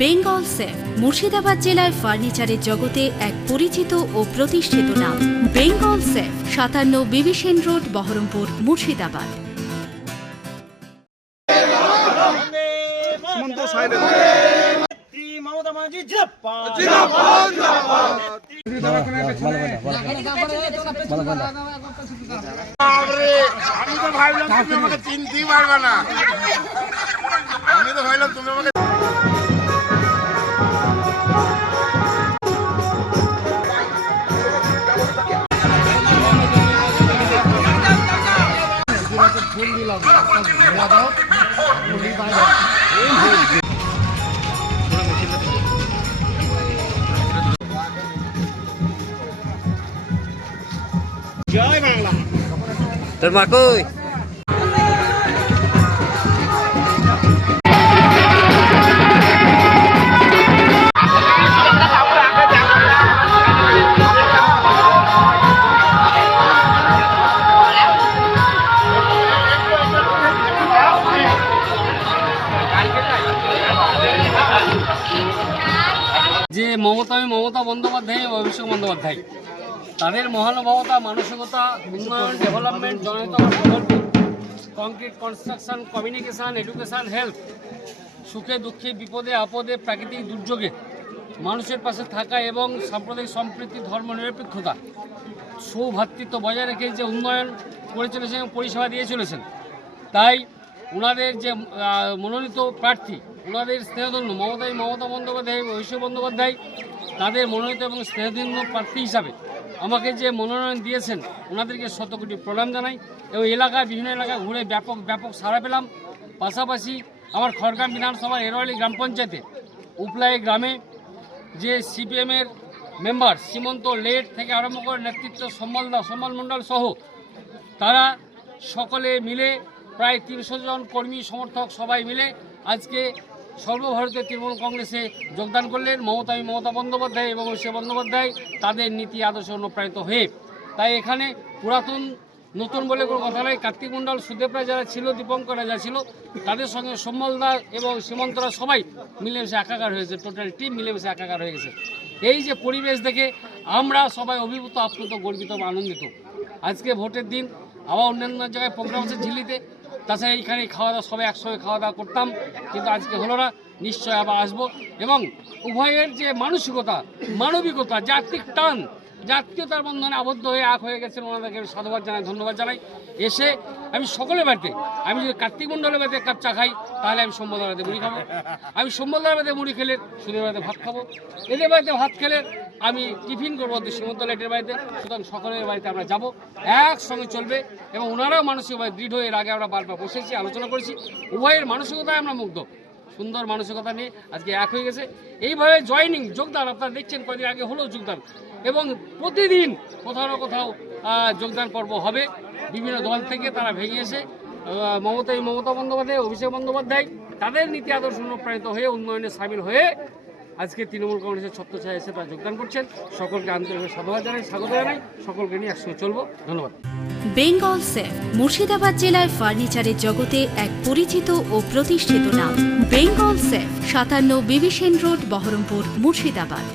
Bengal safe Murshidabad জেলায় ফার্নিচারের জগতে এক পরিচিত ও প্রতিষ্ঠিত নাম। বেঙ্গল সেফ ৫৭ বিবি সেন রোড, বহরমপুর, মুর্শিদাবাদ। আমি তো ভাবলাম তুমি আমাকে চিনতেই পারবে না। আমি তো ভাবলাম তুমি আমাকে ফুল দিলাম। জয় বাংলা। তোর মা কই? যে মমতা বন্দ্যোপাধ্যায় এবং অভিষেক বন্দ্যোপাধ্যায়, তাদের মহানুভবতা, মানসিকতা, উন্নয়ন, ডেভেলপমেন্ট, জনহিত প্রকল্প, concrete construction, communication, education, health, সুখে দুঃখে, বিপদে আপদে, প্রাকৃতিক দুর্যোগে মানুষের পাশে থাকা এবং সাম্প্রদায়িক সম্প্রীতি, ধর্মনিরপেক্ষতা, সৌভ্রাতৃত্ব বজায় রেখে যে উন্নয়ন করে চলেছেন এবং পরিষেবা দিয়ে চলেছেন, তাই ওনাদের যে মনোনীত প্রার্থী, ওনাদের স্নেহধন্য মমতা বন্দ্যোপাধ্যায়, অভিষেক বন্দ্যোপাধ্যায়, তাদের মনোনীত এবং স্নেহধন্য প্রার্থী হিসাবে আমাকে যে মনোনয়ন দিয়েছেন, ওনাদেরকে শত কোটি প্রণাম জানাই। এবং বিভিন্ন এলাকায় ঘুরে ব্যাপক সাড়া পেলাম। পাশাপাশি আমার খড়গ্রাম বিধানসভার এরওয়ালি গ্রাম পঞ্চায়েতে উপলাই গ্রামে যে সিপিএমের মেম্বার সীমন্ত লেট থেকে আরম্ভ করে নেতৃত্ব সম্বল মণ্ডল সহ তারা সকলে মিলে প্রায় ৩০০ জন কর্মী সমর্থক সবাই মিলে আজকে সর্বভারতীয় তৃণমূল কংগ্রেসে যোগদান করলেন। মমতা বন্দ্যোপাধ্যায় এবং অভিষেক বন্দ্যোপাধ্যায় তাদের নীতি আদর্শ অনুপ্রাণিত হয়ে। তাই এখানে পুরাতন নতুন বলে কোনো কথা নয়। কার্তিক মণ্ডল, সুদেবরা যারা ছিল, দীপঙ্করা যারা ছিল, তাদের সঙ্গে সম্বলদা এবং সীমন্তরা সবাই মিলেমিশে একাকার হয়েছে। টোটাল টিম মিলেমিশে একাকার হয়ে গেছে। এই যে পরিবেশ দেখে আমরা সবাই অভিভূত, আপ্লুত, গর্বিত, আনন্দিত। আজকে ভোটের দিন আবার অন্যান্য জায়গায় প্রোগ্রাম আছে ঝিল্লিতে, তাছাড়া এইখানে খাওয়া দাওয়া সবাই একসঙ্গে খাওয়া দাওয়া করতাম, কিন্তু আজকে হলো না। নিশ্চয় আবার আসবো এবং উভয়ের যে মানসিকতা, মানবিকতা, জাতিক টান, জাতীয়তার বন্ধনে আবদ্ধ হয়ে এক হয়ে গেছেন, ওনাদেরকে সাধুবাদ জানাই, ধন্যবাদ জানাই। এসে আমি সকলের বাড়িতে, আমি যদি কার্তিক মণ্ডলের বাড়িতে এক কাপ চা খাই, তাহলে আমি সম্বলদার বাড়িতে মুড়ি খাবো। আমি সম্বলদার বাড়িতে মুড়ি খেলে সুদের বাড়িতে ভাত খাবো। এদের বাড়িতে ভাত খেলে আমি টিফিন করবো সীমন্ত লেটের বাড়িতে। সুতরাং সকলের বাড়িতে আমরা যাবো, একসঙ্গে চলবে এবং ওনারাও মানসিকভাবে দৃঢ়। এর আগে আমরা বারবার বসেছি, আলোচনা করেছি। উভয়ের মানসিকতায় আমরা মুগ্ধ, সুন্দর মানসিকতা নিয়ে আজকে এক হয়ে গেছে। এইভাবে যোগদান আপনারা দেখছেন, কয়েকদিন আগে হলো যোগদান, এবং প্রতিদিন কোথাও না কোথাও যোগদান পর্ব হবে। বিভিন্ন দল থেকে তারা ভেঙে এসে মমতা বন্দ্যোপাধ্যায়, অভিষেক বন্দ্যোপাধ্যায় তাদের নীতি আদর্শ অনুপ্রাণিত হয়ে উন্নয়নে সামিল হয়ে আজকে তৃণমূল কংগ্রেসের ছত্রছায়ায় এসে তারা যোগদান করছেন। সকলকে আন্তরিকভাবে সাধুবাদ জানাই, স্বাগত জানাই। সকলকে নিয়ে একসঙ্গে চলবো। ধন্যবাদ। বেঙ্গল সেফ মুর্শিদাবাদ জেলায় ফার্নিচারের জগতে এক পরিচিত ও প্রতিষ্ঠিত নাম। বেঙ্গল সেফ ৫৭ বিবি সেন রোড, বহরমপুর, মুর্শিদাবাদ।